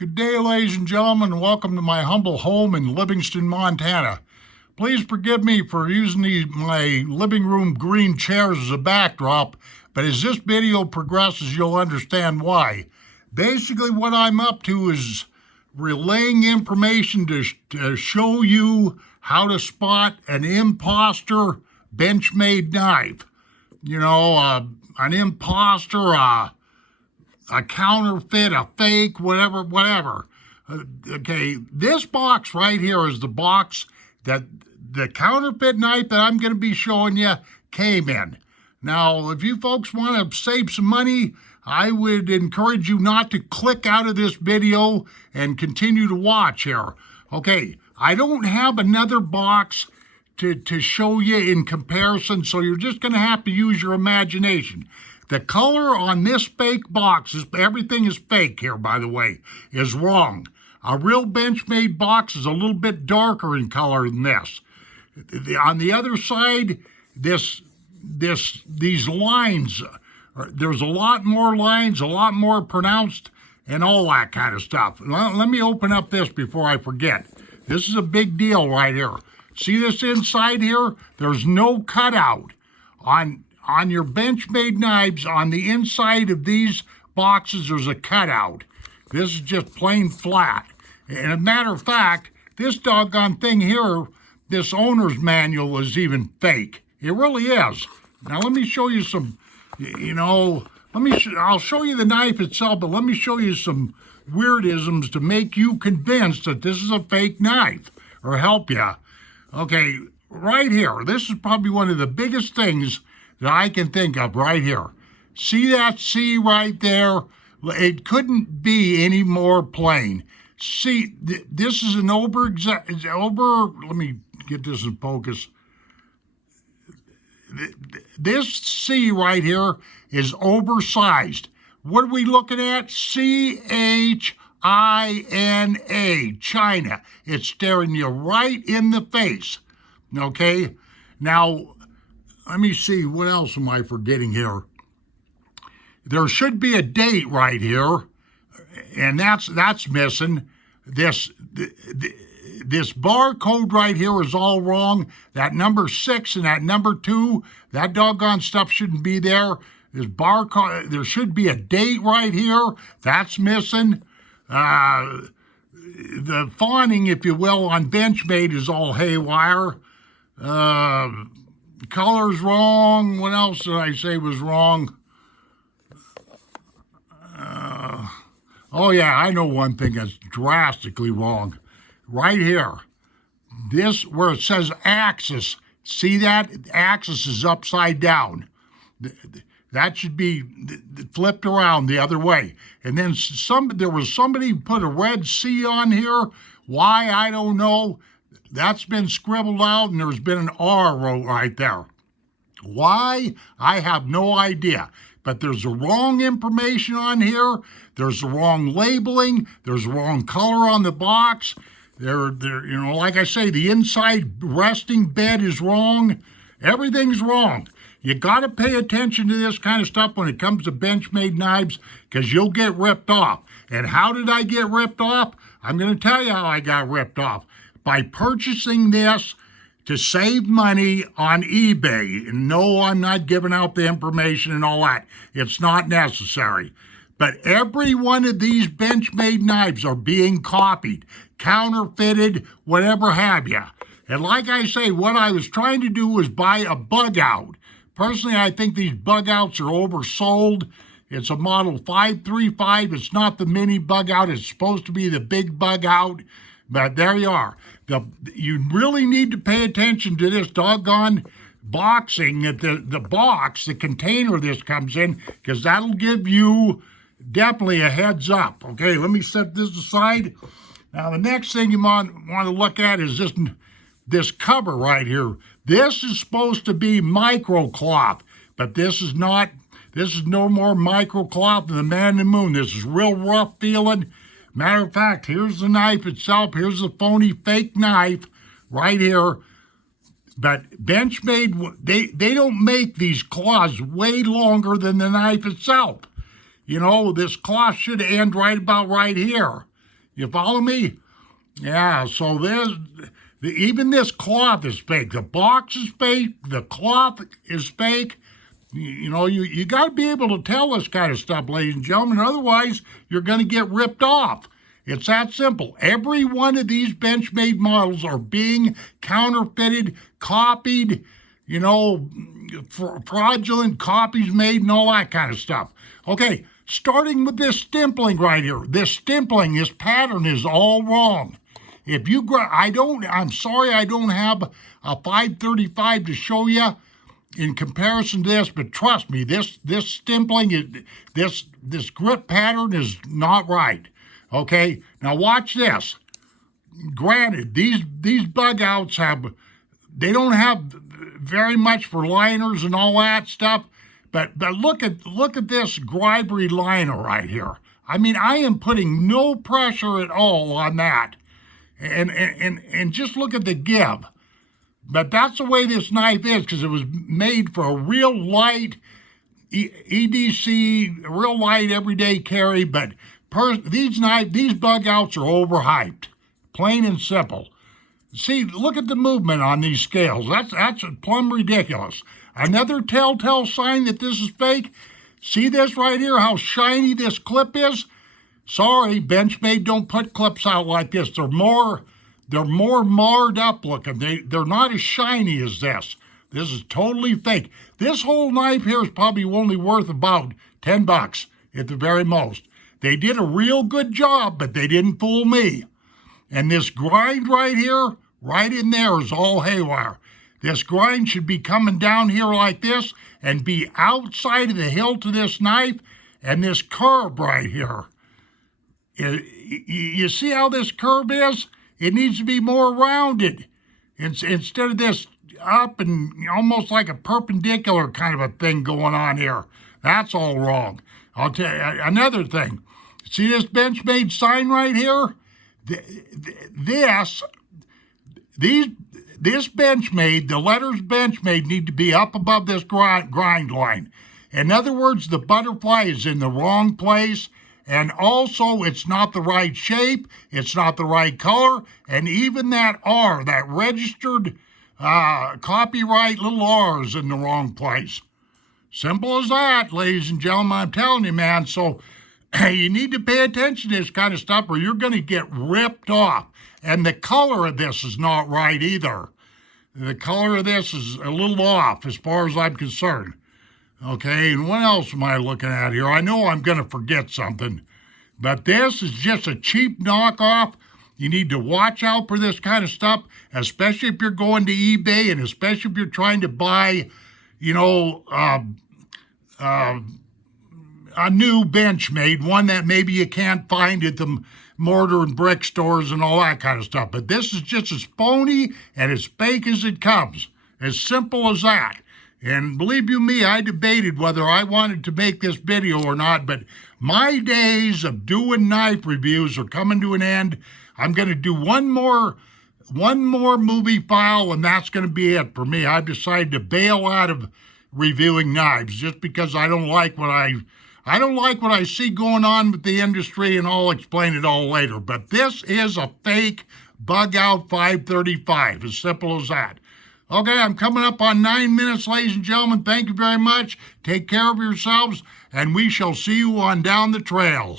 Good day, ladies and gentlemen, and welcome to my humble home in Livingston, Montana. Please forgive me for using my living room green chairs as a backdrop, but as this video progresses, you'll understand why. Basically, what I'm up to is relaying information to show you how to spot an imposter Benchmade knife. An imposter, a counterfeit, a fake, whatever. Okay, this box right here is the box that the counterfeit knife that I'm going to be showing you came in. Now, if you folks want to save some money, I would encourage you not to click out of this video and continue to watch here. Okay, I don't have another box to show you in comparison, so you're just going to have to use your imagination. The color on this fake box, everything is fake here, by the way, is wrong. A real Benchmade box is a little bit darker in color than this. On the other side, these lines, there's a lot more lines, a lot more pronounced, and all that kind of stuff. Let me open up this before I forget. This is a big deal right here. See this inside here? There's no cutout. On your Benchmade knives, on the inside of these boxes, there's a cutout. This is just plain flat. And as a matter of fact, this doggone thing here, this owner's manual is even fake. It really is. Now let me show you some, I'll show you the knife itself, but let me show you some weirdisms to make you convinced that this is a fake knife, or help you. Okay, right here, this is probably one of the biggest things that I can think of right here. See that C right there? It couldn't be any more plain. See, this is an let me get this in focus. This C right here is oversized. What are we looking at? China, China. It's staring you right in the face, okay? Now, let me see, what else am I forgetting here? There should be a date right here, and that's missing. This barcode right here is all wrong. That number 6 and that number 2, that doggone stuff shouldn't be there. This barcode, there should be a date right here. That's missing. The fawning, if you will, on Benchmade is all haywire. Color's wrong. What else did I say was wrong? Oh yeah, I know one thing that's drastically wrong. Right here, this where it says axis. See that? Axis is upside down. That should be flipped around the other way. And then there was somebody put a red C on here. Why, I don't know. That's been scribbled out, and there's been an R wrote right there. Why? I have no idea. But there's the wrong information on here. There's the wrong labeling. There's the wrong color on the box. Like I say, the inside resting bed is wrong. Everything's wrong. You got to pay attention to this kind of stuff when it comes to Benchmade knives, because you'll get ripped off. And how did I get ripped off? I'm going to tell you how I got ripped off. By purchasing this to save money on eBay. And no, I'm not giving out the information and all that. It's not necessary. But every one of these Benchmade knives are being copied, counterfeited, whatever have you. And like I say, what I was trying to do was buy a bug out. Personally, I think these bug outs are oversold. It's a model 535. It's not the mini bug out. It's supposed to be the big bug out. But there you are. You really need to pay attention to this doggone boxing, the box, the container this comes in, because that'll give you definitely a heads up. Okay, let me set this aside. Now, the next thing you want to look at is this cover right here. This is supposed to be microcloth, but this is not. This is no more microcloth than the man in the moon. This is real rough feeling. Matter of fact, here's the knife itself. Here's the phony fake knife right here. But Benchmade, they don't make these claws way longer than the knife itself. This claw should end right about right here. You follow me? Yeah, so even this cloth is fake. The box is fake. The cloth is fake. You got to be able to tell this kind of stuff, ladies and gentlemen. Otherwise, you're going to get ripped off. It's that simple. Every one of these Benchmade models are being counterfeited, copied, fraudulent copies made and all that kind of stuff. Okay, starting with this stippling right here. This pattern is all wrong. If you, I'm sorry I don't have a 535 to show you in comparison to this, but trust me, this stippling, this grip pattern is not right. Okay, now watch this. Granted, these bug outs they don't have very much for liners and all that stuff, but look at this Gribery liner right here. I mean, I am putting no pressure at all on that, and just look at the give. But that's the way this knife is, because it was made for a real light EDC, real light everyday carry, but these bug outs are overhyped, plain and simple. See, look at the movement on these scales. That's plumb ridiculous. Another telltale sign that this is fake. See this right here, how shiny this clip is? Sorry, Benchmade don't put clips out like this. They're more marred up looking. They're not as shiny as this. This is totally fake. This whole knife here is probably only worth about $10 at the very most. They did a real good job, but they didn't fool me. And this grind right here, right in there, is all haywire. This grind should be coming down here like this and be outside of the hilt of this knife, and this curve right here. You see how this curve is? It needs to be more rounded instead of this up and almost like a perpendicular kind of a thing going on here. That's all wrong. I'll tell you another thing. See this Benchmade sign right here? This Benchmade, the letters Benchmade need to be up above this grind line. In other words, the butterfly is in the wrong place, and also it's not the right shape, it's not the right color, and even that R, that registered copyright little R, is in the wrong place. Simple as that, ladies and gentlemen. I'm telling you, man. So you need to pay attention to this kind of stuff or you're going to get ripped off. And the color of this is not right either. The color of this is a little off as far as I'm concerned. Okay, and what else am I looking at here? I know I'm going to forget something. But this is just a cheap knockoff. You need to watch out for this kind of stuff, especially if you're going to eBay and especially if you're trying to buy, a new Benchmade, one that maybe you can't find at the mortar and brick stores and all that kind of stuff. But this is just as phony and as fake as it comes. As simple as that. And believe you me, I debated whether I wanted to make this video or not, but my days of doing knife reviews are coming to an end. I'm going to do one more movie file, and that's going to be it for me. I've decided to bail out of reviewing knives just because I don't like what I see going on with the industry, and I'll explain it all later. But this is a fake bug out 535, as simple as that. Okay, I'm coming up on 9 minutes, ladies and gentlemen. Thank you very much. Take care of yourselves, and we shall see you on down the trail.